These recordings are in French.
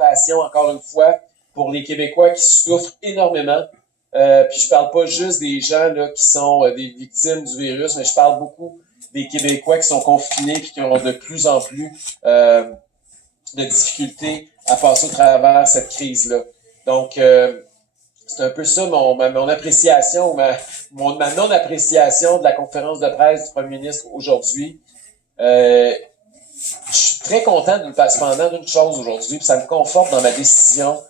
compassion, encore une fois, pour les Québécois qui souffrent énormément. Puis je parle pas juste des gens là qui sont des victimes du virus, mais je parle beaucoup des Québécois qui sont confinés et qui ont de plus en plus de difficultés à passer au travers cette crise-là. Donc, c'est un peu ça mon appréciation, ma non-appréciation de la conférence de presse du premier ministre aujourd'hui. Je suis très content de cependant d'une chose aujourd'hui, puis ça me conforte dans ma décision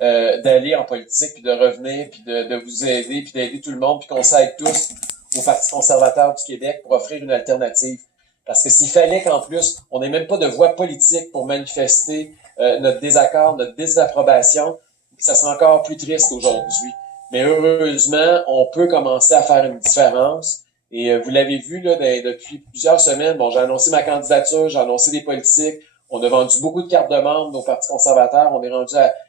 d'aller en politique, puis de revenir, puis de vous aider, puis d'aider tout le monde, puis qu'on s'aide tous au Parti conservateur du Québec pour offrir une alternative. Parce que s'il fallait qu'en plus, on n'ait même pas de voix politique pour manifester notre désaccord, notre désapprobation, ça serait encore plus triste aujourd'hui. Mais heureusement, on peut commencer à faire une différence. Et vous l'avez vu là depuis plusieurs semaines. Bon, j'ai annoncé ma candidature, j'ai annoncé des politiques. On a vendu beaucoup de cartes de membres au Parti conservateur.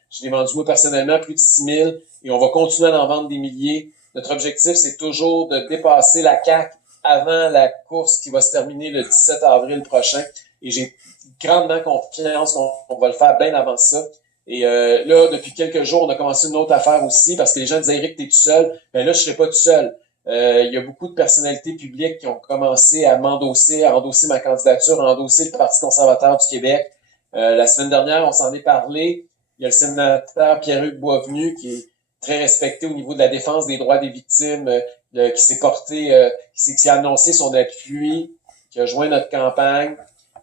Je l'ai vendu moi personnellement plus de 6 000 et on va continuer à en vendre des milliers. Notre objectif, c'est toujours de dépasser la CAQ avant la course qui va se terminer le 17 avril prochain. Et j'ai grandement confiance qu'on va le faire bien avant ça. Et là, depuis quelques jours, on a commencé une autre affaire aussi parce que les gens disaient « Éric, t'es tout seul ». Ben là, je serai pas tout seul. Il y a beaucoup de personnalités publiques qui ont commencé à endosser ma candidature, à endosser le Parti conservateur du Québec. La semaine dernière, on s'en est parlé. Il y a le sénateur Pierre-Hugues Boisvenu qui est très respecté au niveau de la défense des droits des victimes, qui s'est qui a annoncé son appui, qui a joint notre campagne.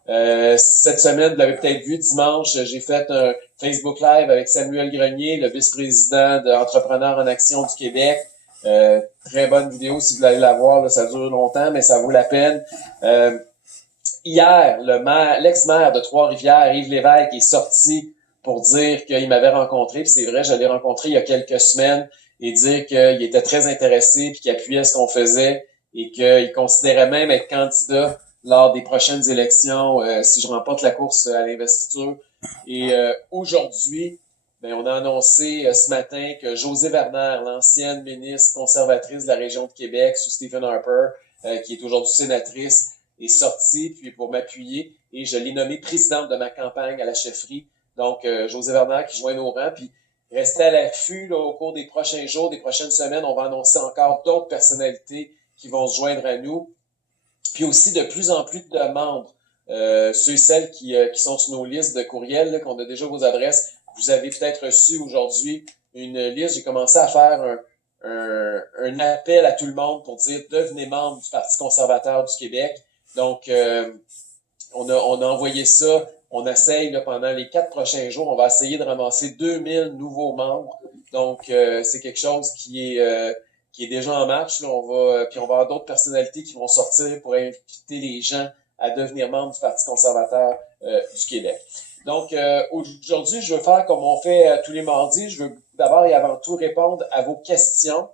Cette semaine, vous l'avez peut-être vu, dimanche, j'ai fait un Facebook Live avec Samuel Grenier, le vice-président d'Entrepreneurs en Action du Québec. Très bonne vidéo si vous allez la voir, là, ça dure longtemps, mais ça vaut la peine. Hier, l'ex-maire de Trois-Rivières, Yves Lévesque, est sorti pour dire qu'il m'avait rencontré, puis c'est vrai, je l'ai rencontré il y a quelques semaines, et dire qu'il était très intéressé, puis qu'il appuyait ce qu'on faisait, et qu'il considérait même être candidat lors des prochaines élections si je remporte la course à l'investiture. Et aujourd'hui, on a annoncé ce matin que Josée Werner, l'ancienne ministre conservatrice de la région de Québec sous Stephen Harper, qui est aujourd'hui sénatrice, est sortie puis pour m'appuyer et je l'ai nommée présidente de ma campagne à la chefferie. Donc, Josée Werner qui joint nos rangs. Puis restez à l'affût là, au cours des prochains jours, des prochaines semaines. On va annoncer encore d'autres personnalités qui vont se joindre à nous. Puis aussi de plus en plus de membres, ceux et celles qui sont sur nos listes de courriels, là, qu'on a déjà vos adresses. Vous avez peut-être reçu aujourd'hui une liste. J'ai commencé à faire un appel à tout le monde pour dire devenez membre du Parti conservateur du Québec. Donc, on a envoyé ça. On essaye là, pendant les 4 prochains jours, on va essayer de ramasser 2000 nouveaux membres. Donc, c'est quelque chose qui est déjà en marche. Là, puis on va avoir d'autres personnalités qui vont sortir pour inviter les gens à devenir membres du Parti conservateur du Québec. Donc, aujourd'hui, je veux faire comme on fait tous les mardis. Je veux d'abord et avant tout répondre à vos questions.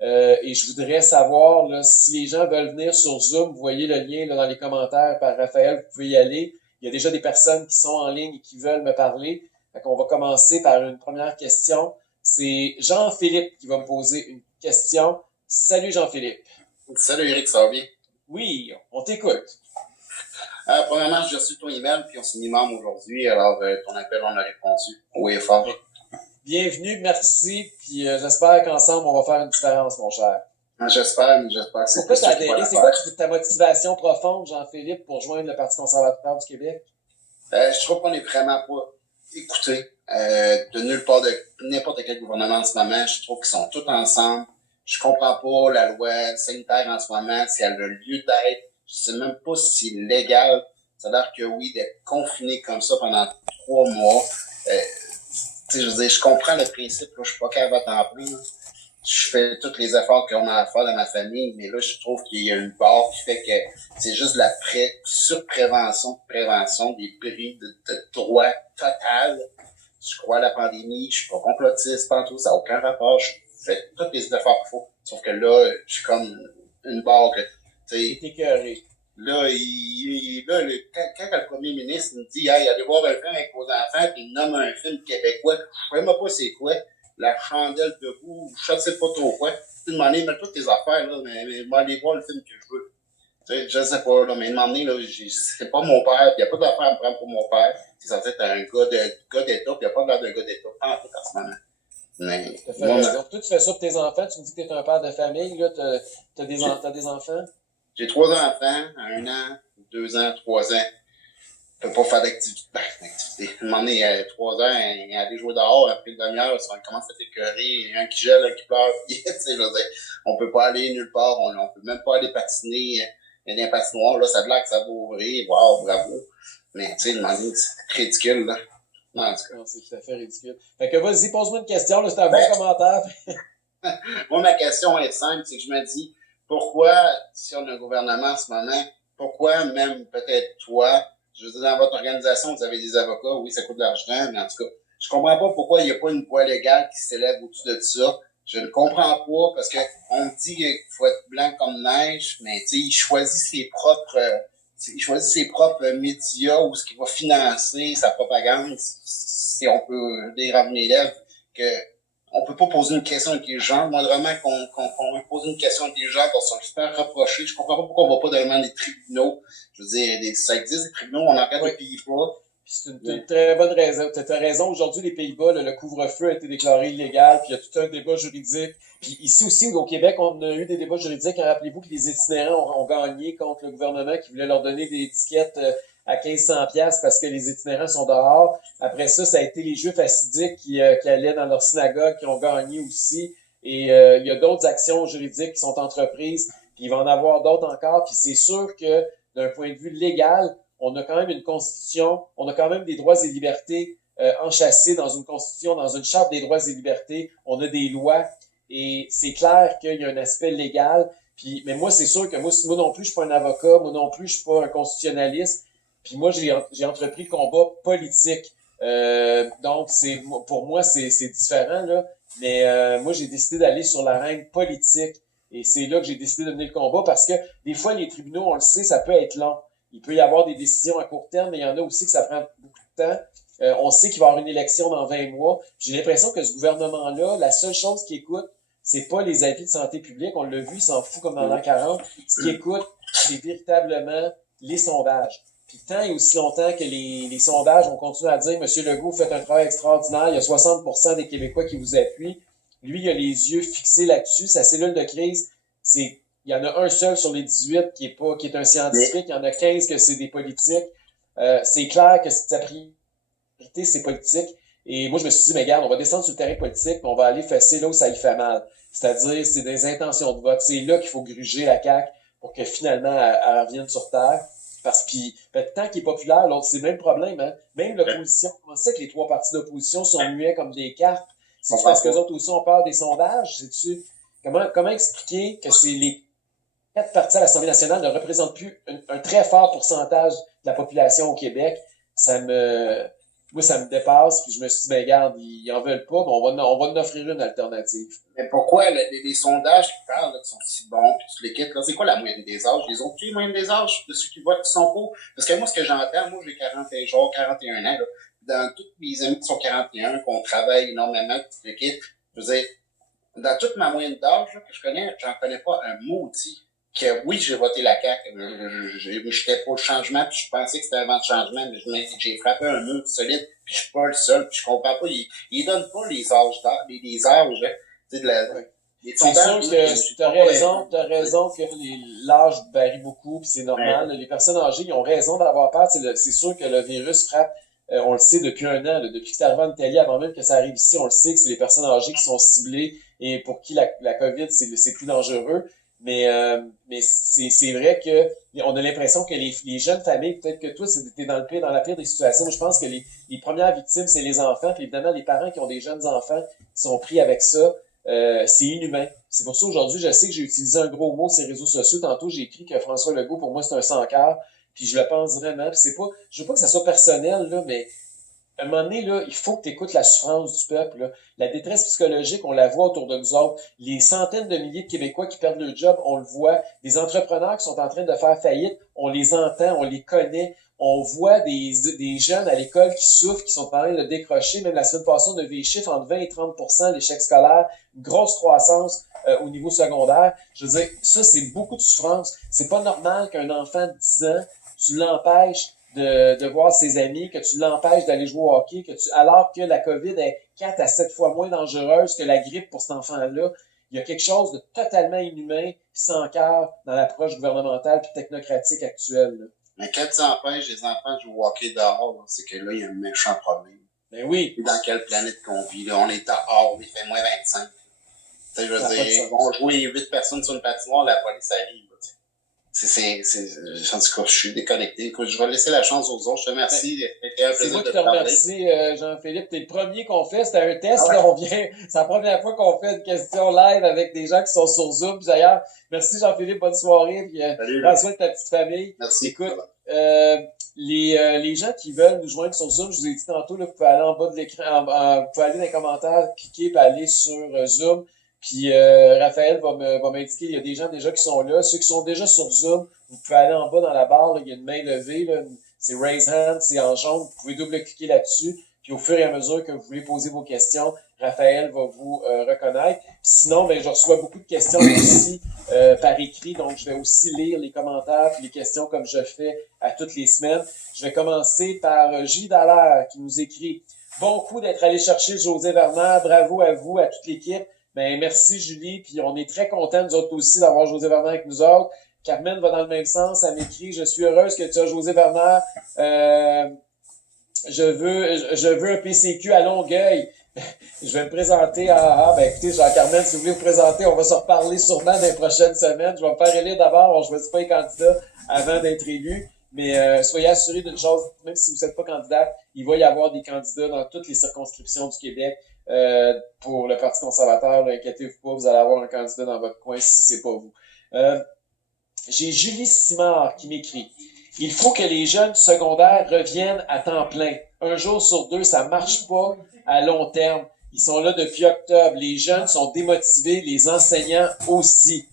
Et je voudrais savoir là, si les gens veulent venir sur Zoom, vous voyez le lien là, dans les commentaires par Raphaël, vous pouvez y aller. Il y a déjà des personnes qui sont en ligne et qui veulent me parler. Fait qu'on va commencer par une première question. C'est Jean-Philippe qui va me poser une question. Salut Jean-Philippe. Salut Éric, ça va bien? Oui, on t'écoute. Premièrement, j'ai reçu ton email puis on s'est mis membre aujourd'hui. Alors, ton appel, on a répondu. Oui, fort. Bienvenue, merci. Puis j'espère qu'ensemble, on va faire une différence, mon cher. J'espère que c'est pourquoi t'as adhéré? C'est quoi ta motivation profonde, Jean-Philippe, pour joindre le Parti conservateur du Québec? Je trouve qu'on est vraiment pas écouté de nulle part de n'importe quel gouvernement en ce moment. Je trouve qu'ils sont tous ensemble. Je comprends pas la loi sanitaire en ce moment, si elle a lieu d'être. Je sais même pas si c'est légal. Ça a l'air que oui, d'être confiné comme ça pendant 3 mois. Je veux dire, je comprends le principe, là, je suis pas capable à temps plein. Je fais tous les efforts qu'on a à faire dans ma famille, mais là, je trouve qu'il y a une barre qui fait que c'est juste la surprévention, prévention des prix de droit total. Je crois à la pandémie, je suis pas complotiste, partout, ça n'a aucun rapport, je fais tous les efforts qu'il faut. Sauf que là, je suis comme une barre que, tu sais. Écœuré. Là, quand le premier ministre me dit « Hey, allez voir un film avec vos enfants », puis il nomme un film québécois, je ne sais même pas c'est quoi, La Chandelle debout, je ne sais pas trop quoi. Tu m'en mets toutes tes affaires, là, mais aller voir le film que je veux. Tu sais, je sais pas, là, mais demander, c'est pas mon père, il n'y a pas d'affaires à me prendre pour mon père. C'est censé être un gars d'État, puis il n'y a pas Mais Tu as fait raison. Toi, tu fais ça pour tes enfants. Tu me dis que tu es un père de famille. Là, t'as des enfants? j'ai 3 enfants, 1 an, 2 ans, 3 ans. Je peux pas faire d'activité. À un moment donné, 3 ans, aller jouer dehors, après une demi-heure, ça commence à t'écœurer, un qui gèle, un qui pleure, puis, tu sais, je veux dire, on peut pas aller nulle part, on peut même pas aller patiner, il y a des patinoires, là, ça a l'air que ça va ouvrir, wow, bravo. Mais, tu sais, le moment donné, c'est ridicule, là. Non, en tout cas. Non, c'est tout à fait ridicule. Fait que vas-y, pose-moi une question, là, c'est un bon Ben, commentaire. moi, ma question est simple, c'est que je me dis, pourquoi, si on a un gouvernement en ce moment, pourquoi même peut-être toi, je veux dire, dans votre organisation, vous avez des avocats, oui, ça coûte de l'argent, mais en tout cas, je comprends pas pourquoi il n'y a pas une voie légale qui s'élève au-dessus de ça. Je ne comprends pas, parce que on me dit qu'il faut être blanc comme neige, mais tu sais, il choisit ses propres médias ou ce qu'il va financer, sa propagande, si on peut dire à mes élèves que on peut pas poser une question intelligente. Moi, vraiment, qu'on me pose une question intelligente, on se fait reprocher. Je comprends pas pourquoi on va pas devant des tribunaux. Je veux dire, ça existe, des tribunaux, on en regarde Oui. des pays-Bas. C'est une très bonne raison. Tu as raison. Aujourd'hui, les Pays-Bas, le couvre-feu a été déclaré illégal, puis il y a tout un débat juridique. Puis ici aussi, au Québec, on a eu des débats juridiques. Rappelez-vous que les itinérants ont gagné contre le gouvernement qui voulait leur donner des étiquettes à 1500$ parce que les itinérants sont dehors. Après ça, ça a été les Juifs hassidiques qui allaient dans leur synagogue qui ont gagné aussi. Et il y a d'autres actions juridiques qui sont entreprises, puis il va en avoir d'autres encore. Puis c'est sûr que d'un point de vue légal, on a quand même une constitution, on a quand même des droits et libertés enchâssés dans une constitution, dans une charte des droits et libertés, on a des lois et c'est clair qu'il y a un aspect légal. Puis, mais moi, c'est sûr que moi non plus, je suis pas un avocat, moi non plus, je suis pas un constitutionnaliste. Puis moi, j'ai entrepris le combat politique. Donc, pour moi, c'est différent, là. Mais moi, j'ai décidé d'aller sur l'arène politique. Et c'est là que j'ai décidé de mener le combat parce que des fois, les tribunaux, on le sait, ça peut être long. Il peut y avoir des décisions à court terme, mais il y en a aussi que ça prend beaucoup de temps. On sait qu'il va y avoir une élection dans 20 mois. J'ai l'impression que ce gouvernement-là, la seule chose qu'il écoute, c'est pas les avis de santé publique. On l'a vu, il s'en fout comme dans l'an 40. Ce qu'il écoute, c'est véritablement les sondages. Puis tant et aussi longtemps que les sondages vont continuer à dire « Monsieur Legault, vous faites un travail extraordinaire, il y a 60% des Québécois qui vous appuient », lui, il a les yeux fixés là-dessus. Sa cellule de crise, il y en a un seul sur les 18 qui est un scientifique, il y en a 15 que c'est des politiques. C'est clair que sa priorité, c'est politique. Et moi, je me suis dit, mais regarde, on va descendre sur le terrain politique, puis on va aller fesser là où ça y fait mal. C'est-à-dire, c'est des intentions de vote. C'est là qu'il faut gruger la CAQ pour que finalement, elle revienne sur terre. Parce que tant qu'il est populaire, l'autre, c'est le même problème, hein. Même l'opposition, on sait que les 3 partis d'opposition sont muets comme des cartes. C'est parce qu'eux autres aussi ont peur des sondages. Sais-tu? Comment expliquer que c'est les 4 partis à l'Assemblée nationale ne représentent plus un très fort pourcentage de la population au Québec? Moi, ça me dépasse, puis je me suis dit, ben, regarde, ils en veulent pas, mais on va en offrir une alternative. Mais pourquoi les sondages qui parlent, là, qui sont si bons, puis tu les quittes, là, c'est quoi la moyenne des âges? Les autres, les moyennes des âges de ceux qui votent qui sont pas? Parce que moi, ce que j'entends, moi, j'ai 41 ans, là. Dans tous mes amis qui sont 41, qu'on travaille énormément, puis tu les quittes, je veux dire, dans toute ma moyenne d'âge, là, que je connais, j'en connais pas un maudit. Que oui, j'ai voté la CAQ, j'étais pour le changement, puis je pensais que c'était un vent de changement, mais j'ai frappé un mur solide, puis je suis pas le seul, puis je comprends pas, ils donnent pas les âges, les âges, hein, tu sais, c'est sûr que t'as raison que l'âge varie beaucoup, puis c'est normal. Ouais. Les personnes âgées, ils ont raison d'avoir peur. C'est sûr que le virus frappe, on le sait depuis un an, là, depuis que c'est arrivé en Italie, avant même que ça arrive ici, on le sait que c'est les personnes âgées qui sont ciblées et pour qui la COVID, c'est plus dangereux. Mais c'est vrai que on a l'impression que les jeunes familles, peut-être que toi, t'es dans la pire des situations. Je pense que les premières victimes, c'est les enfants, puis évidemment les parents qui ont des jeunes enfants qui sont pris avec ça. C'est inhumain. C'est pour ça aujourd'hui, je sais que j'ai utilisé un gros mot sur les réseaux sociaux. Tantôt, j'ai écrit que François Legault, pour moi, c'est un sans-cœur. Puis je le pense vraiment. Puis c'est pas, je veux pas que ça soit personnel, là, mais à un moment donné, là, il faut que tu écoutes la souffrance du peuple. Là. La détresse psychologique, on la voit autour de nous autres. Les centaines de milliers de Québécois qui perdent leur job, on le voit. Des entrepreneurs qui sont en train de faire faillite, on les entend, on les connaît. On voit des jeunes à l'école qui souffrent, qui sont en train de décrocher. Même la semaine passée, on a vu des chiffres entre 20 et 30% d'échecs scolaires, une grosse croissance au niveau secondaire. Je veux dire, ça, c'est beaucoup de souffrance. C'est pas normal qu'un enfant de 10 ans, tu l'empêches de voir ses amis, que tu l'empêches d'aller jouer au hockey, alors que la COVID est 4 à 7 fois moins dangereuse que la grippe pour cet enfant-là. Il y a quelque chose de totalement inhumain, sans cœur dans l'approche gouvernementale et technocratique actuelle. Là. Mais quand tu empêches les enfants de jouer au hockey dehors, c'est que là, il y a un méchant problème. Ben oui. Dans quelle planète qu'on vit, là? On est dehors, il fait moins 25. Tu sais, je veux dire, ils vont jouer 8 personnes sur une patinoire, la police arrive. En tout cas, je suis déconnecté. Écoute, je vais laisser la chance aux autres. Je te remercie. C'est moi qui te remercie, Jean-Philippe. T'es le premier qu'on fait. C'était un test. Ah ouais. Là, c'est la première fois qu'on fait une question live avec des gens qui sont sur Zoom. Puis d'ailleurs, merci Jean-Philippe. Bonne soirée. Puis, prends soin de ta petite famille. Merci. Écoute, les gens qui veulent nous joindre sur Zoom, je vous ai dit tantôt, là, vous pouvez aller en bas de l'écran, vous pouvez aller dans les commentaires, cliquer, puis aller sur Zoom. Puis Raphaël va m'indiquer, il y a des gens déjà qui sont là. Ceux qui sont déjà sur Zoom, vous pouvez aller en bas dans la barre, là, il y a une main levée, là, c'est Raise Hand, c'est en jaune, vous pouvez double-cliquer là-dessus. Puis au fur et à mesure que vous voulez poser vos questions, Raphaël va vous reconnaître. Puis sinon, ben, je reçois beaucoup de questions aussi par écrit, donc je vais aussi lire les commentaires puis les questions comme je fais à toutes les semaines. Je vais commencer par J. Dallaire qui nous écrit « Bon coup d'être allé chercher José Vernard, bravo à vous, à toute l'équipe. » Ben, merci Julie, puis on est très contents nous autres aussi d'avoir José Vernard avec nous autres. Carmen va dans le même sens, elle m'écrit « Je suis heureuse que tu as José Vernard. Je veux un PCQ à Longueuil. » Je vais me présenter ben écoutez, Jean-Carmen, si vous voulez vous présenter, on va se reparler sûrement dans les prochaines semaines. Je vais me faire élire d'abord, on ne choisit pas les candidats avant d'être élus. Mais soyez assurés d'une chose, même si vous n'êtes pas candidat, il va y avoir des candidats dans toutes les circonscriptions du Québec. Pour le Parti conservateur, inquiétez-vous pas, vous allez avoir un candidat dans votre coin si c'est pas vous. J'ai Julie Simard qui m'écrit « Il faut que les jeunes secondaires reviennent à temps plein. Un jour sur deux, ça marche pas à long terme. Ils sont là depuis octobre. Les jeunes sont démotivés, les enseignants aussi. »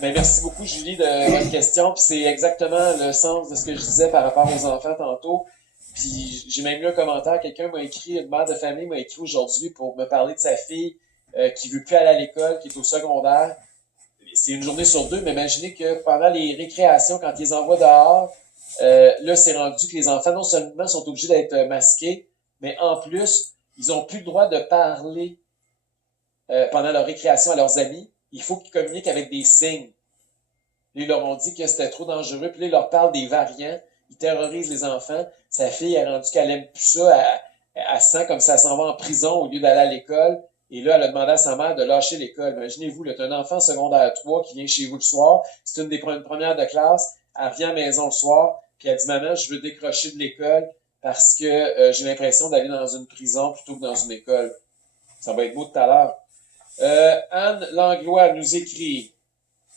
Merci beaucoup, Julie, de votre question. Puis c'est exactement le sens de ce que je disais par rapport aux enfants tantôt. Puis j'ai même lu un commentaire, quelqu'un m'a écrit, une mère de famille m'a écrit aujourd'hui pour me parler de sa fille qui veut plus aller à l'école, qui est au secondaire. C'est une journée sur deux, mais imaginez que pendant les récréations, quand ils les envoient dehors, là, c'est rendu que les enfants, non seulement sont obligés d'être masqués, mais en plus, ils ont plus le droit de parler pendant leur récréation à leurs amis. Il faut qu'ils communiquent avec des signes. Ils leur ont dit que c'était trop dangereux, puis là, ils leur parlent des variants. Ils terrorisent les enfants. Sa fille a rendu qu'elle aime plus ça. Elle sent comme ça s'en va en prison au lieu d'aller à l'école. Et là, elle a demandé à sa mère de lâcher l'école. Imaginez-vous, là, t'as un enfant secondaire 3 qui vient chez vous le soir. C'est une des premières de classe. Elle revient à la maison le soir. Puis elle dit, maman, je veux décrocher de l'école parce que j'ai l'impression d'aller dans une prison plutôt que dans une école. Ça va être beau tout à l'heure. Anne Langlois nous écrit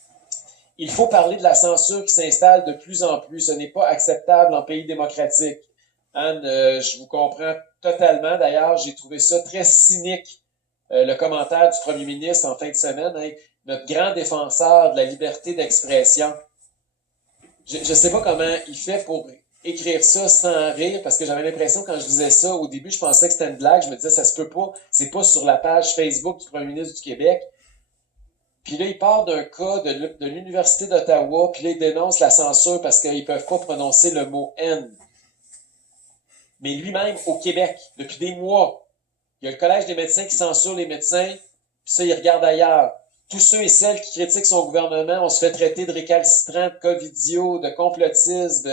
« Il faut parler de la censure qui s'installe de plus en plus. Ce n'est pas acceptable en pays démocratique. » Anne, je vous comprends totalement. D'ailleurs, j'ai trouvé ça très cynique, le commentaire du premier ministre en fin de semaine. Hein, notre grand défenseur de la liberté d'expression. Je ne sais pas comment il fait pour écrire ça sans rire, parce que j'avais l'impression, quand je disais ça, au début, je pensais que c'était une blague. Je me disais, ça se peut pas. C'est pas sur la page Facebook du premier ministre du Québec. Puis là, il part d'un cas de l'Université d'Ottawa, puis là, il dénonce la censure parce qu'ils peuvent pas prononcer le mot « N ». Mais lui-même, au Québec, depuis des mois, il y a le Collège des médecins qui censure les médecins, puis ça, il regarde ailleurs. Tous ceux et celles qui critiquent son gouvernement, on se fait traiter de récalcitrants, de covidios, de complotistes,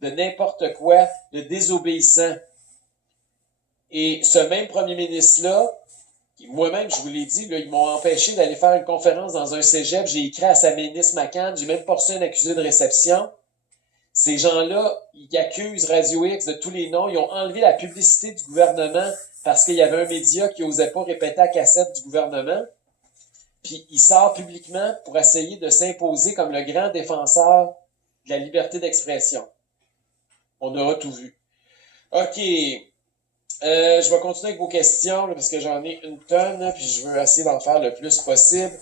de n'importe quoi, de désobéissants. Et ce même premier ministre-là, moi-même, je vous l'ai dit, là, ils m'ont empêché d'aller faire une conférence dans un cégep. J'ai écrit à sa ministre McCann, j'ai même pas reçu un accusé de réception. Ces gens-là, ils accusent Radio X de tous les noms. Ils ont enlevé la publicité du gouvernement parce qu'il y avait un média qui osait pas répéter la cassette du gouvernement. Puis il sort publiquement pour essayer de s'imposer comme le grand défenseur de la liberté d'expression. On aura tout vu. OK. Je vais continuer avec vos questions là, parce que j'en ai une tonne, là, puis je veux essayer d'en faire le plus possible.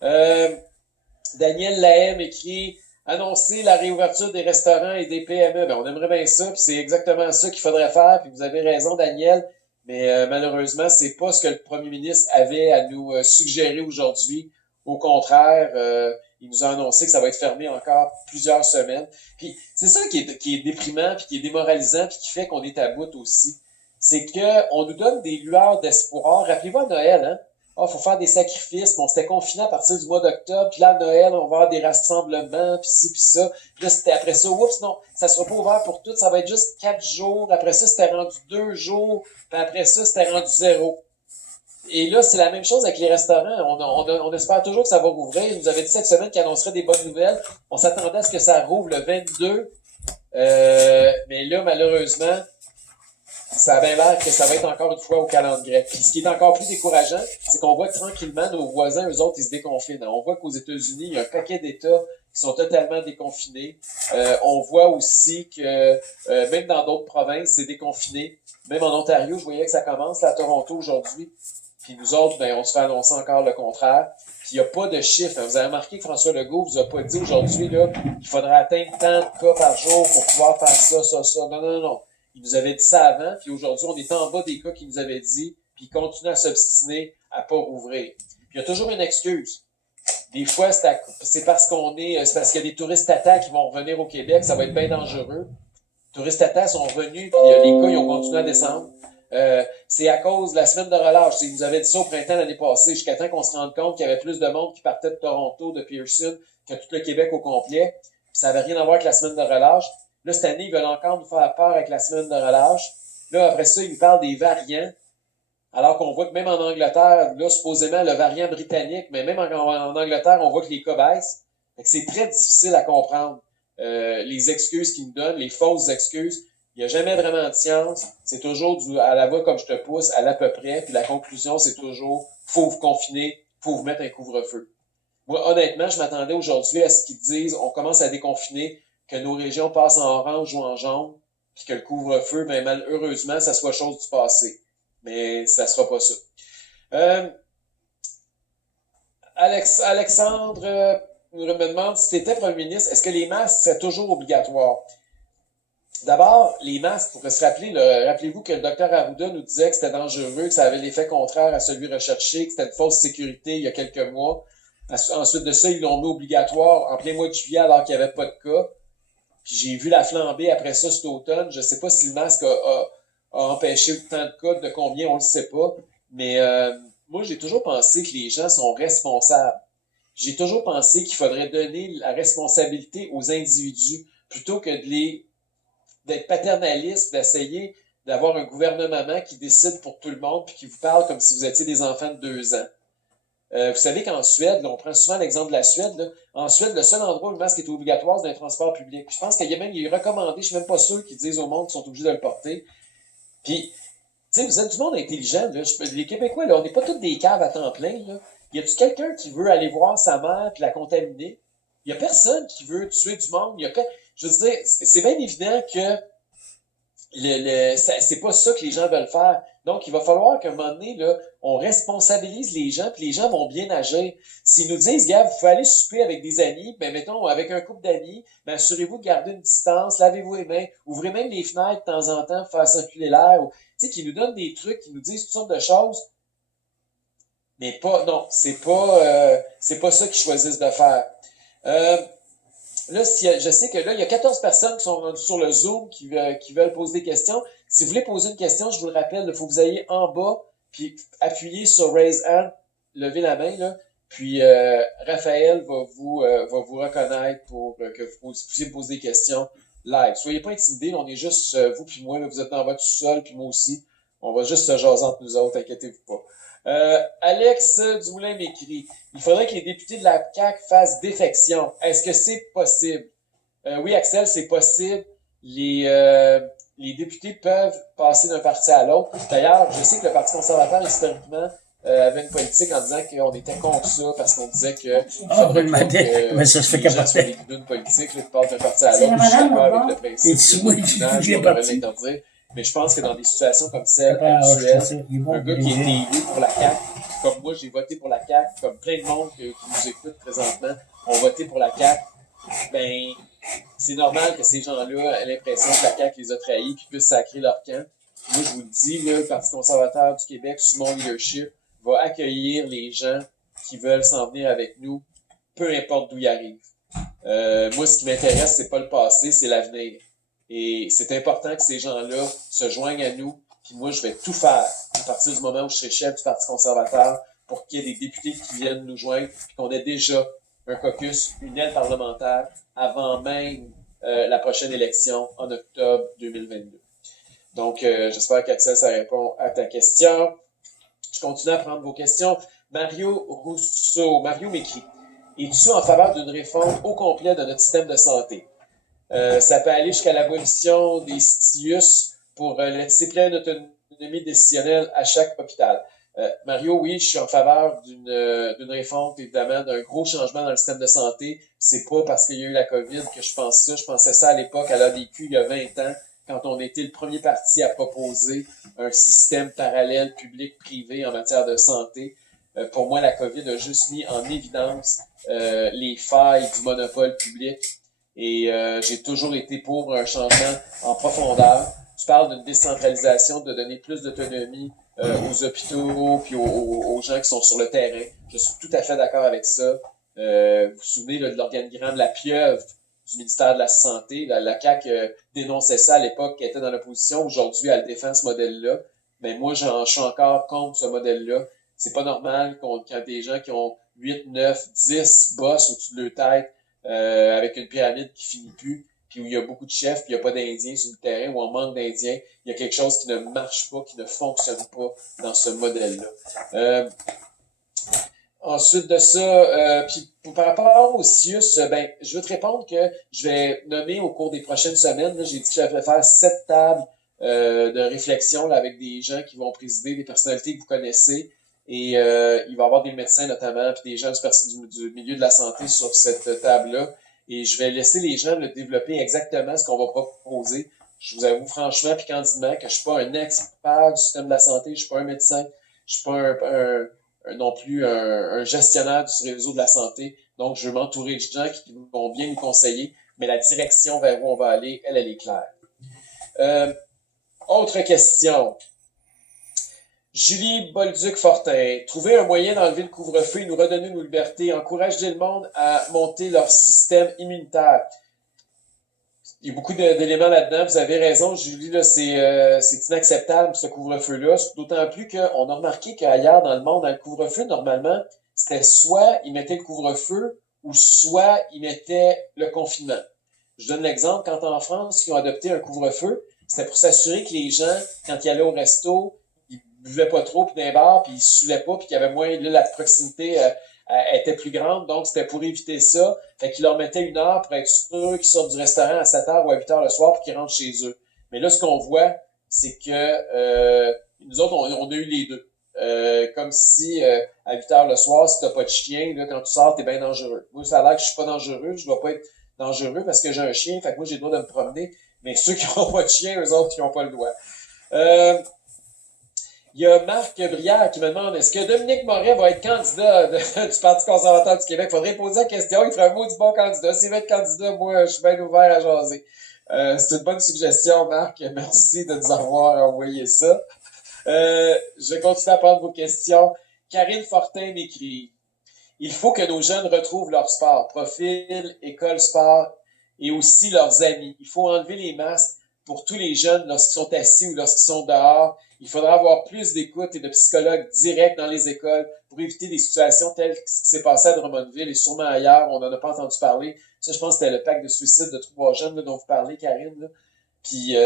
Daniel Lahem écrit « Annoncer la réouverture des restaurants et des PME ». Ben, on aimerait bien ça, puis c'est exactement ça qu'il faudrait faire, puis vous avez raison, Daniel, mais malheureusement, c'est pas ce que le premier ministre avait à nous suggérer aujourd'hui. Au contraire, Il nous a annoncé que ça va être fermé encore plusieurs semaines. Puis c'est ça qui est déprimant, puis qui est démoralisant, puis qui fait qu'on est à bout aussi. C'est que on nous donne des lueurs d'espoir. Rappelez-vous à Noël, hein? Ah, faut faire des sacrifices. Bon, c'était confiné à partir du mois d'octobre. Puis là, à Noël, on va avoir des rassemblements, puis ci, puis ça. Puis là, c'était après ça, oups, non, ça sera pas ouvert pour tout. Ça va être juste 4 jours. Après ça, c'était rendu 2 jours. Puis après ça, c'était rendu 0. Et là, c'est la même chose avec les restaurants. On espère toujours que ça va rouvrir. Ils nous avaient dit cette semaine qu'ils annonceraient des bonnes nouvelles. On s'attendait à ce que ça rouvre le 22. Mais là, malheureusement, ça a bien l'air que ça va être encore une fois au calendrier. Puis ce qui est encore plus décourageant, c'est qu'on voit que tranquillement, nos voisins, eux autres, ils se déconfinent. On voit qu'aux États-Unis, il y a un paquet d'États qui sont totalement déconfinés. On voit aussi que même dans d'autres provinces, c'est déconfiné. Même en Ontario, je voyais que ça commence, là, à Toronto aujourd'hui. Puis nous autres, ben, on se fait annoncer encore le contraire. Puis il n'y a pas de chiffre. Vous avez remarqué que François Legault vous a pas dit aujourd'hui là, qu'il faudrait atteindre tant de cas par jour pour pouvoir faire ça, ça, ça. Non, non, non. Il nous avait dit ça avant, puis aujourd'hui, on est en bas des cas qu'il nous avait dit, puis il continue à s'obstiner à pas rouvrir. Puis il y a toujours une excuse. Des fois, c'est parce c'est parce qu'il y a des touristes Tata qui vont revenir au Québec, ça va être bien dangereux. Les touristes Tata sont revenus, puis les cas, ils ont continué à descendre. C'est à cause de la semaine de relâche. Ils nous avaient dit ça au printemps l'année passée, jusqu'à temps qu'on se rende compte qu'il y avait plus de monde qui partait de Toronto, de Pearson, que tout le Québec au complet. Puis ça n'avait rien à voir avec la semaine de relâche. Là, cette année, ils veulent encore nous faire peur avec la semaine de relâche. Là, après ça, ils nous parlent des variants. Alors qu'on voit que même en Angleterre, là, supposément, le variant britannique, mais même en Angleterre, on voit que les cas baissent. Fait que c'est très difficile à comprendre les excuses qu'ils nous donnent, les fausses excuses. Il n'y a jamais vraiment de science. C'est toujours à la voix comme je te pousse, à l'à peu près. Puis la conclusion, c'est toujours, faut vous confiner, faut vous mettre un couvre-feu. Moi, honnêtement, je m'attendais aujourd'hui à ce qu'ils disent, on commence à déconfiner, que nos régions passent en orange ou en jaune, puis que le couvre-feu, ben malheureusement, ça soit chose du passé. Mais ça sera pas ça. Alexandre me demande si tu étais premier ministre, est-ce que les masques seraient toujours obligatoires? D'abord, les masques, pour se rappeler, rappelez-vous que le docteur Arruda nous disait que c'était dangereux, que ça avait l'effet contraire à celui recherché, que c'était une fausse sécurité il y a quelques mois. Ensuite de ça, ils l'ont mis obligatoire en plein mois de juillet alors qu'il n'y avait pas de cas. Puis j'ai vu la flambée après ça cet automne. Je sais pas si le masque a empêché tant de cas, de combien, on le sait pas. Mais moi, j'ai toujours pensé que les gens sont responsables. J'ai toujours pensé qu'il faudrait donner la responsabilité aux individus plutôt que d'être paternaliste, d'essayer d'avoir un gouvernement qui décide pour tout le monde puis qui vous parle comme si vous étiez des enfants de 2 ans. Vous savez qu'en Suède, là, on prend souvent l'exemple de la Suède, là, en Suède, le seul endroit où le masque est obligatoire, c'est dans les transports publics. Je pense qu'il est recommandé, je suis même pas sûr qu'ils disent au monde qu'ils sont obligés de le porter. Puis, tu sais, vous êtes du monde intelligent, là. Les Québécois, là, on n'est pas tous des caves à temps plein, là. Y a-tu quelqu'un qui veut aller voir sa mère puis la contaminer? Y a personne qui veut tuer du monde. Je veux dire, c'est bien évident que c'est pas ça que les gens veulent faire. Donc, il va falloir qu'à un moment donné, là, on responsabilise les gens, puis les gens vont bien agir. S'ils nous disent, gars, vous pouvez aller souper avec des amis, ben mettons, avec un couple d'amis, ben assurez-vous de garder une distance, lavez-vous les mains, ouvrez même les fenêtres de temps en temps pour faire circuler l'air. Tu sais, qui nous donnent des trucs, qui nous disent toutes sortes de choses. Mais non, c'est pas ça qu'ils choisissent de faire. Là, je sais que là, il y a 14 personnes qui sont rendues sur le Zoom qui veulent poser des questions. Si vous voulez poser une question, je vous le rappelle, il faut que vous ayez en bas, puis appuyez sur Raise Hand, levez la main, là. Puis Raphaël va vous reconnaître pour que vous puissiez me poser des questions live. Soyez pas intimidés, on est juste vous puis moi, là, vous êtes dans votre sous-sol, puis moi aussi. On va juste se jaser entre nous autres, inquiétez-vous pas. Alex Dumoulin m'écrit, il faudrait que les députés de la CAQ fassent défection. Est-ce que c'est possible? Oui, Axel, c'est possible. Les députés peuvent passer d'un parti à l'autre. D'ailleurs, je sais que le Parti conservateur, historiquement, avait une politique en disant qu'on était contre ça parce qu'on disait que mais ça se fait capoter. Les guidons politiques, qui parlent d'un parti à l'autre. Je suis d'accord avec le principe. On devrait l'interdire. Mais je pense que dans des situations comme celle actuelle, un gars qui a été élu pour la CAQ, comme moi, j'ai voté pour la CAQ, comme plein de monde qui nous écoute présentement ont voté pour la CAQ, ben, c'est normal que ces gens-là aient l'impression que la CAQ les a trahis et puissent sacrer leur camp. Moi, je vous le dis, là, le Parti conservateur du Québec, sous mon leadership, va accueillir les gens qui veulent s'en venir avec nous, peu importe d'où il arrive. Moi, ce qui m'intéresse, c'est pas le passé, c'est l'avenir. Et c'est important que ces gens-là se joignent à nous. Puis moi, je vais tout faire à partir du moment où je serai chef du Parti conservateur pour qu'il y ait des députés qui viennent nous joindre, puis qu'on ait déjà un caucus, une aile parlementaire avant même la prochaine élection en octobre 2022. Donc, j'espère qu'Axel, ça répond à ta question. Je continue à prendre vos questions. Mario m'écrit: es-tu en faveur d'une réforme au complet de notre système de santé? Ça peut aller jusqu'à l'abolition des CIUS pour laisser pleine autonomie décisionnelle à chaque hôpital. Mario, oui, je suis en faveur d'une réforme, évidemment, d'un gros changement dans le système de santé. C'est pas parce qu'il y a eu la COVID que je pense ça. Je pensais ça à l'époque, à l'ADQ, il y a 20 ans, quand on était le premier parti à proposer un système parallèle public-privé en matière de santé. Pour moi, la COVID a juste mis en évidence les failles du monopole public. Et j'ai toujours été pour un changement en profondeur. Tu parles d'une décentralisation, de donner plus d'autonomie aux hôpitaux puis aux gens qui sont sur le terrain. Je suis tout à fait d'accord avec ça. Vous vous souvenez là, de l'organigramme de la pieuvre du ministère de la Santé. La CAQ dénonçait ça à l'époque, qui était dans l'opposition. Aujourd'hui, elle défend ce modèle-là. Mais moi, je suis encore contre ce modèle-là. C'est pas normal quand des gens qui ont 8, 9, 10 boss au-dessus de leur tête, avec une pyramide qui finit plus, puis où il y a beaucoup de chefs, puis il n'y a pas d'Indiens sur le terrain, ou on manque d'Indiens, il y a quelque chose qui ne marche pas, qui ne fonctionne pas dans ce modèle-là. Ensuite de ça, puis par rapport au CIUS, je veux te répondre que je vais nommer au cours des prochaines semaines, là, j'ai dit que j'allais faire 7 tables de réflexion là, avec des gens qui vont présider, des personnalités que vous connaissez. Et il va y avoir des médecins notamment, puis des gens du milieu de la santé sur cette table-là. Et je vais laisser les gens le développer exactement ce qu'on va proposer. Je vous avoue franchement puis candidement que je suis pas un expert du système de la santé, je suis pas un médecin, je suis pas non plus un gestionnaire du réseau de la santé. Donc, je veux m'entourer de gens qui vont bien nous conseiller, mais la direction vers où on va aller, elle est claire. Autre question. Julie Bolduc-Fortin: trouver un moyen d'enlever le couvre-feu et nous redonner nos libertés, encourager le monde à monter leur système immunitaire. Il y a beaucoup d'éléments là-dedans. Vous avez raison, Julie, là, c'est inacceptable, ce couvre-feu-là. D'autant plus qu'on a remarqué qu'ailleurs dans le monde, dans le couvre-feu, normalement, c'était soit ils mettaient le couvre-feu ou soit ils mettaient le confinement. Je donne l'exemple, quand en France, ils ont adopté un couvre-feu, c'était pour s'assurer que les gens, quand ils allaient au resto, ils buvaient pas trop puis dans les bars, puis ils se saoulaient pas, puis qu'il y avait moins, là, la proximité était plus grande, donc c'était pour éviter ça. Fait qu'ils leur mettaient 1 heure pour être sûr qu'ils sortent du restaurant à 7 heures ou à 8 heures le soir pour qu'ils rentrent chez eux. Mais là, ce qu'on voit, c'est que nous autres, on a eu les deux. Comme si à 8 heures le soir, si t'as pas de chien, là, quand tu sors, t'es bien dangereux. Moi, ça a l'air que je suis pas dangereux, je dois pas être dangereux parce que j'ai un chien, fait que moi, j'ai le droit de me promener. Mais ceux qui ont pas de chien, eux autres, ils ont pas le droit. Il y a Marc Brière qui me demande: est-ce que Dominique Moret va être candidat du Parti conservateur du Québec? Faudrait poser la question, il ferait un mot du bon candidat. S'il veut être candidat, moi, je suis bien ouvert à jaser. C'est une bonne suggestion, Marc. Merci de nous avoir envoyé ça. Je vais continuer à prendre vos questions. Karine Fortin m'écrit: il faut que nos jeunes retrouvent leur sport, profil, école, sport, et aussi leurs amis. Il faut enlever les masques pour tous les jeunes lorsqu'ils sont assis ou lorsqu'ils sont dehors. Il faudra avoir plus d'écoute et de psychologues directs dans les écoles pour éviter des situations telles que ce qui s'est passé à Drummondville et sûrement ailleurs. On n'en a pas entendu parler. Ça, je pense que c'était le pacte de suicide de 3 jeunes là, dont vous parlez, Karine. Là. Puis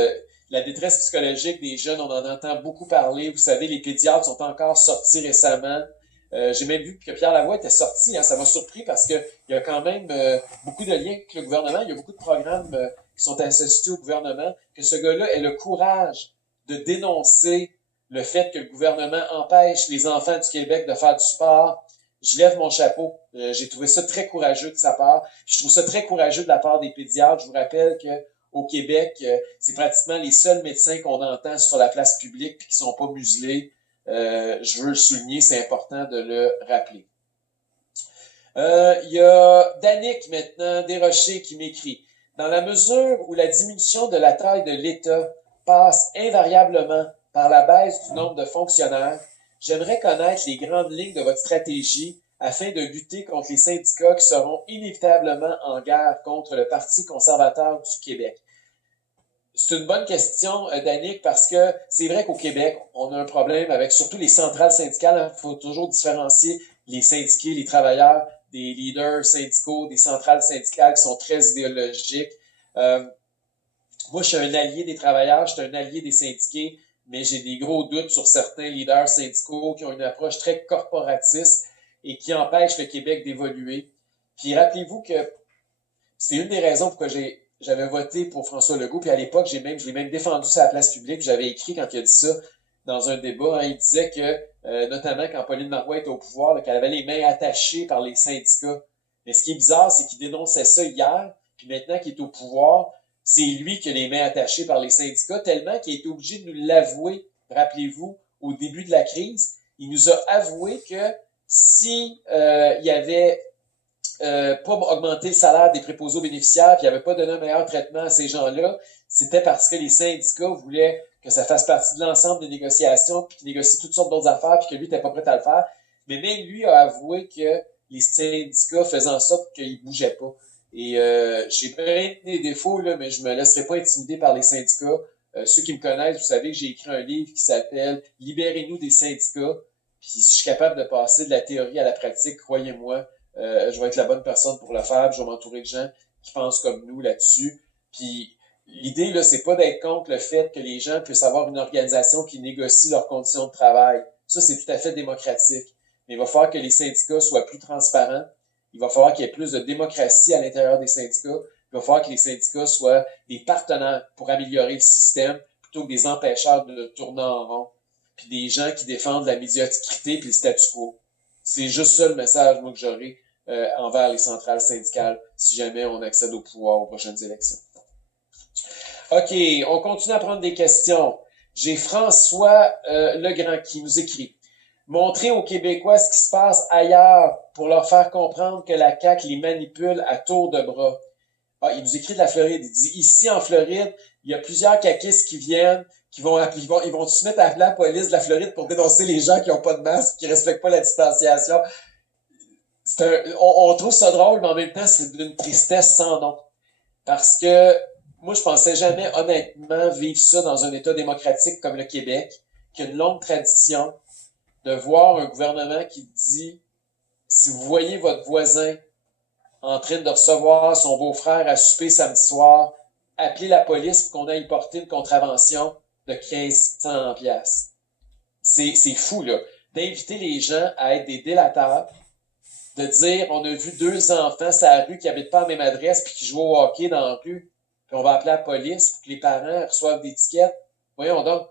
la détresse psychologique des jeunes, on en entend beaucoup parler. Vous savez, les pédiatres sont encore sortis récemment. J'ai même vu que Pierre Lavoie était sorti. Hein, ça m'a surpris parce que il y a quand même beaucoup de liens avec le gouvernement. Il y a beaucoup de programmes qui sont associés au gouvernement. Que ce gars-là ait le courage de dénoncer le fait que le gouvernement empêche les enfants du Québec de faire du sport. Je lève mon chapeau. J'ai trouvé ça très courageux de sa part. Je trouve ça très courageux de la part des pédiatres. Je vous rappelle que au Québec, c'est pratiquement les seuls médecins qu'on entend sur la place publique et qui sont pas muselés. Je veux le souligner, c'est important de le rappeler. Il y a Danick maintenant, Desrochers, qui m'écrit: dans la mesure où la diminution de la taille de l'État passe invariablement par la baisse du nombre de fonctionnaires, j'aimerais connaître les grandes lignes de votre stratégie afin de lutter contre les syndicats qui seront inévitablement en guerre contre le Parti conservateur du Québec? C'est une bonne question, Danick, parce que c'est vrai qu'au Québec, on a un problème avec surtout les centrales syndicales. Il faut toujours différencier les syndiqués, les travailleurs, des leaders syndicaux, des centrales syndicales qui sont très idéologiques. Moi, je suis un allié des travailleurs, je suis un allié des syndiqués, mais j'ai des gros doutes sur certains leaders syndicaux qui ont une approche très corporatiste et qui empêchent le Québec d'évoluer. Puis rappelez-vous que c'est une des raisons pourquoi j'avais voté pour François Legault, puis à l'époque, je l'ai même défendu sur la place publique, j'avais écrit quand il a dit ça dans un débat, il disait que, notamment quand Pauline Marois était au pouvoir, qu'elle avait les mains attachées par les syndicats. Mais ce qui est bizarre, c'est qu'il dénonçait ça hier, puis maintenant qu'il est au pouvoir, c'est lui qui a les mains attachées par les syndicats, tellement qu'il a été obligé de nous l'avouer, rappelez-vous, au début de la crise. Il nous a avoué que si il avait pas augmenté le salaire des préposés aux bénéficiaires, puis il n'avait pas donné un meilleur traitement à ces gens-là, c'était parce que les syndicats voulaient que ça fasse partie de l'ensemble des négociations, puis qu'ils négocient toutes sortes d'autres affaires, puis que lui n'était pas prêt à le faire. Mais même lui a avoué que les syndicats faisaient en sorte qu'ils ne bougeaient pas. Et j'ai plein de défauts, là, mais je me laisserai pas intimider par les syndicats. Ceux qui me connaissent, vous savez que j'ai écrit un livre qui s'appelle « Libérez-nous des syndicats ». Puis si je suis capable de passer de la théorie à la pratique, croyez-moi, je vais être la bonne personne pour le faire, puis je vais m'entourer de gens qui pensent comme nous là-dessus. Puis l'idée, là, c'est pas d'être contre le fait que les gens puissent avoir une organisation qui négocie leurs conditions de travail. Ça, c'est tout à fait démocratique. Mais il va falloir que les syndicats soient plus transparents. Il va falloir qu'il y ait plus de démocratie à l'intérieur des syndicats. Il va falloir que les syndicats soient des partenaires pour améliorer le système plutôt que des empêcheurs de tourner en rond. Puis des gens qui défendent la médiocrité puis le statu quo. C'est juste ça le message, moi, que j'aurai envers les centrales syndicales si jamais on accède au pouvoir aux prochaines élections. OK, on continue à prendre des questions. J'ai François Legrand qui nous écrit. Montrer aux Québécois ce qui se passe ailleurs pour leur faire comprendre que la CAQ les manipule à tour de bras. Ah, il nous écrit de la Floride. Il dit, ici en Floride, il y a plusieurs caquistes qui viennent, ils vont se mettre à appeler la police de la Floride pour dénoncer les gens qui n'ont pas de masque, qui respectent pas la distanciation. On trouve ça drôle, mais en même temps, c'est d'une tristesse sans nom. Parce que moi, je pensais jamais honnêtement vivre ça dans un État démocratique comme le Québec, qui a une longue tradition de voir un gouvernement qui dit, si vous voyez votre voisin en train de recevoir son beau-frère à souper samedi soir, appelez la police pour qu'on aille porter une contravention de 1500 $. C'est fou, là. D'inviter les gens à être des délateurs, de dire, on a vu 2 enfants sur la rue qui habitent pas à la même adresse puis qui jouent au hockey dans la rue, puis on va appeler la police pour que les parents reçoivent des tickets. Voyons donc.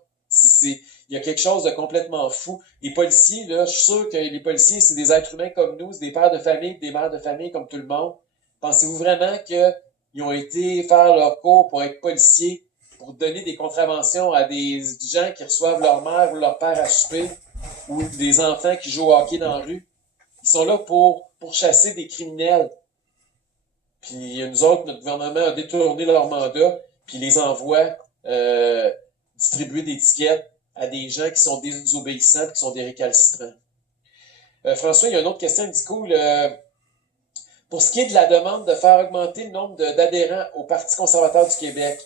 Il y a quelque chose de complètement fou. Les policiers, là, je suis sûr que les policiers, c'est des êtres humains comme nous, c'est des pères de famille, des mères de famille comme tout le monde. Pensez-vous vraiment qu'ils ont été faire leur cours pour être policiers, pour donner des contraventions à des gens qui reçoivent leur mère ou leur père à souper, ou des enfants qui jouent au hockey dans la rue? Ils sont là pour chasser des criminels. Puis nous autres, notre gouvernement a détourné leur mandat, puis les envoie distribuer des tickets à des gens qui sont désobéissants et qui sont des récalcitrants. François, il y a une autre question, il dit cool. Pour ce qui est de la demande de faire augmenter le nombre d'adhérents au Parti conservateur du Québec,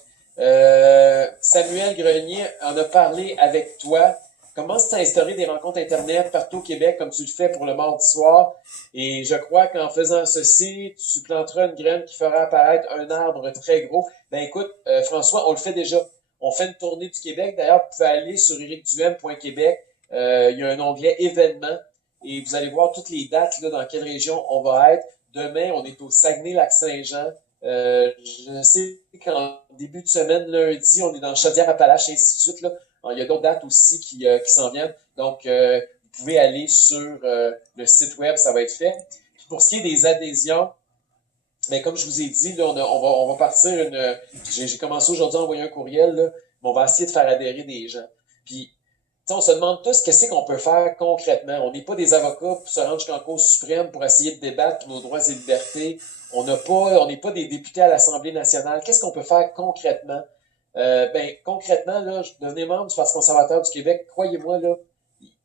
Samuel Grenier en a parlé avec toi. Commence à instaurer des rencontres Internet partout au Québec, comme tu le fais pour le mardi soir. Et je crois qu'en faisant ceci, tu planteras une graine qui fera apparaître un arbre très gros. Ben écoute, François, on le fait déjà. On fait une tournée du Québec. D'ailleurs, vous pouvez aller sur ericduhem.québec. Il y a un onglet événements et vous allez voir toutes les dates là, dans quelle région on va être. Demain, on est au Saguenay-Lac-Saint-Jean. Je sais qu'en début de semaine, lundi, on est dans Chaudière-Appalaches, et ainsi de suite. Là. Alors, il y a d'autres dates aussi qui s'en viennent. Donc, vous pouvez aller sur le site web, ça va être fait. Puis pour ce qui est des adhésions, mais comme je vous ai dit, là, on va partir j'ai commencé aujourd'hui à envoyer un courriel, là, mais on va essayer de faire adhérer des gens. Puis, on se demande tous qu'est-ce qu'on peut faire concrètement. On n'est pas des avocats pour se rendre jusqu'en Cour suprême pour essayer de débattre pour nos droits et libertés. On n'est pas des députés à l'Assemblée nationale. Qu'est-ce qu'on peut faire concrètement? Concrètement, là, devenez membre du Parti conservateur du Québec. Croyez-moi, là,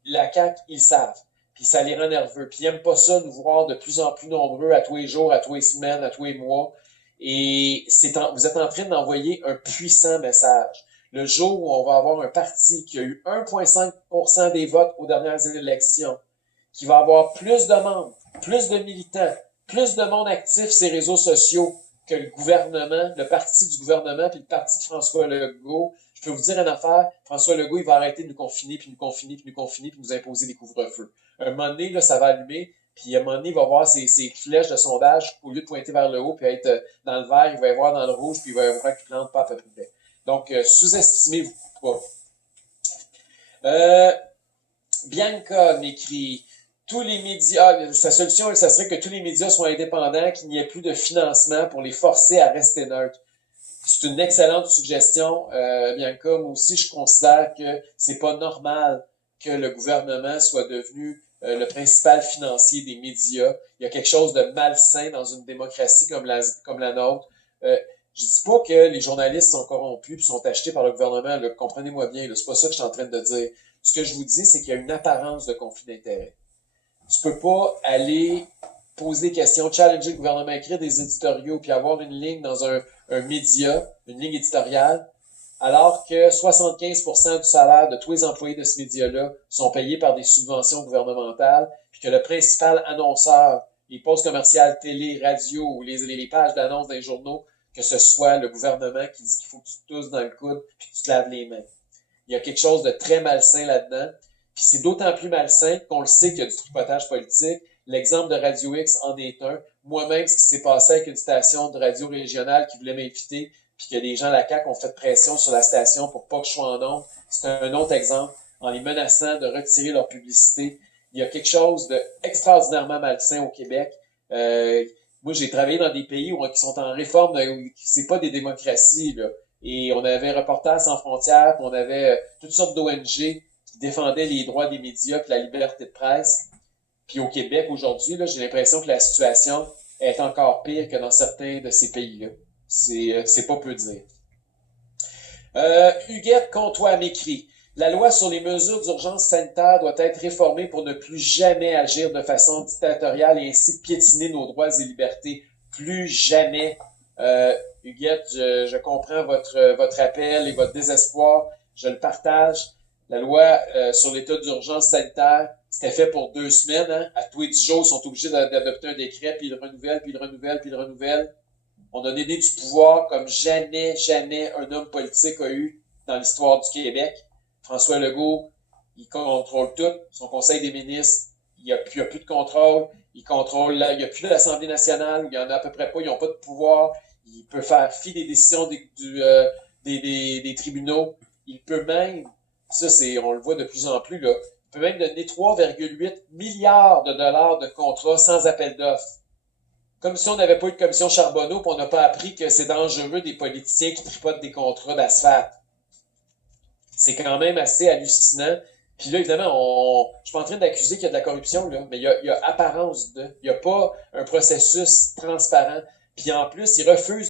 la CAQ, ils savent. puis ça les rend nerveux. Puis ils n'aiment pas ça, nous voir de plus en plus nombreux à tous les jours, à tous les semaines, à tous les mois. Et vous êtes en train d'envoyer un puissant message. Le jour où on va avoir un parti qui a eu 1,5% des votes aux dernières élections, qui va avoir plus de membres, plus de militants, plus de monde actif sur les réseaux sociaux que le gouvernement, le parti du gouvernement, puis le parti de François Legault. Je peux vous dire une affaire, François Legault, il va arrêter de nous confiner, puis nous confiner, puis nous confiner, puis nous imposer des couvre-feux. Un moment donné, là, ça va allumer, puis à un moment donné, il va voir ses flèches de sondage, au lieu de pointer vers le haut, puis être dans le vert, il va y voir dans le rouge, puis il va y voir qu'il plante pas à peu près. Donc, sous-estimez-vous pas. Bianca m'écrit, tous les médias, sa solution, ça serait que tous les médias soient indépendants, qu'il n'y ait plus de financement pour les forcer à rester neutres. C'est une excellente suggestion, Bianca. Moi aussi, je considère que c'est pas normal que le gouvernement soit devenu le principal financier des médias. Il y a quelque chose de malsain dans une démocratie comme la nôtre. Je dis pas que les journalistes sont corrompus et sont achetés par le gouvernement. Là, comprenez-moi bien, là, c'est pas ça que je suis en train de dire. Ce que je vous dis, c'est qu'il y a une apparence de conflit d'intérêts. Tu peux pas aller poser des questions, challenger le gouvernement, écrire des éditoriaux, puis avoir une ligne dans un média, une ligne éditoriale, alors que 75% du salaire de tous les employés de ce média-là sont payés par des subventions gouvernementales, puis que le principal annonceur, les postes commerciales télé, radio ou les pages d'annonces dans les journaux, que ce soit le gouvernement qui dit qu'il faut que tu te tousses dans le coude puis que tu te laves les mains. Il y a quelque chose de très malsain là-dedans. Puis c'est d'autant plus malsain qu'on le sait qu'il y a du tripotage politique. L'exemple de Radio X en est un. Moi-même, ce qui s'est passé avec une station de radio régionale qui voulait m'inviter, puis que les gens de la CAQ ont fait pression sur la station pour pas que je sois en ondes, c'est un autre exemple. En les menaçant de retirer leur publicité, il y a quelque chose d'extraordinairement malsain au Québec. Moi, j'ai travaillé dans des pays qui sont en réforme, c'est pas des démocraties, là. Et on avait Reporters sans frontières, puis on avait toutes sortes d'ONG qui défendaient les droits des médias et la liberté de presse. Puis au Québec, aujourd'hui, là, j'ai l'impression que la situation est encore pire que dans certains de ces pays-là. C'est pas peu dire. Huguette Comtois m'écrit. La loi sur les mesures d'urgence sanitaire doit être réformée pour ne plus jamais agir de façon dictatoriale et ainsi piétiner nos droits et libertés. Plus jamais. Huguette, je comprends votre appel et votre désespoir. Je le partage. La loi sur l'état d'urgence sanitaire, c'était fait pour 2 semaines. Hein? À tous les 10 jours, ils sont obligés d'adopter un décret, puis ils le renouvellent, puis ils le renouvellent, puis ils le renouvellent. On a donné du pouvoir comme jamais un homme politique a eu dans l'histoire du Québec. François Legault, il contrôle tout. Son conseil des ministres, il y a plus de contrôle. Il n'y a plus l'Assemblée nationale, il y en a à peu près pas, ils n'ont pas de pouvoir. Il peut faire fi des décisions des tribunaux. Il peut même, on le voit de plus en plus, là, il peut même donner 3,8 milliards de dollars de contrats sans appel d'offres. Comme si on n'avait pas eu de commission Charbonneau et on n'a pas appris que c'est dangereux des politiciens qui tripotent des contrats d'asphalte. C'est quand même assez hallucinant. Puis là, évidemment, je suis pas en train d'accuser qu'il y a de la corruption, là, mais il y a apparence de. Il n'y a pas un processus transparent. Puis en plus, ils refusent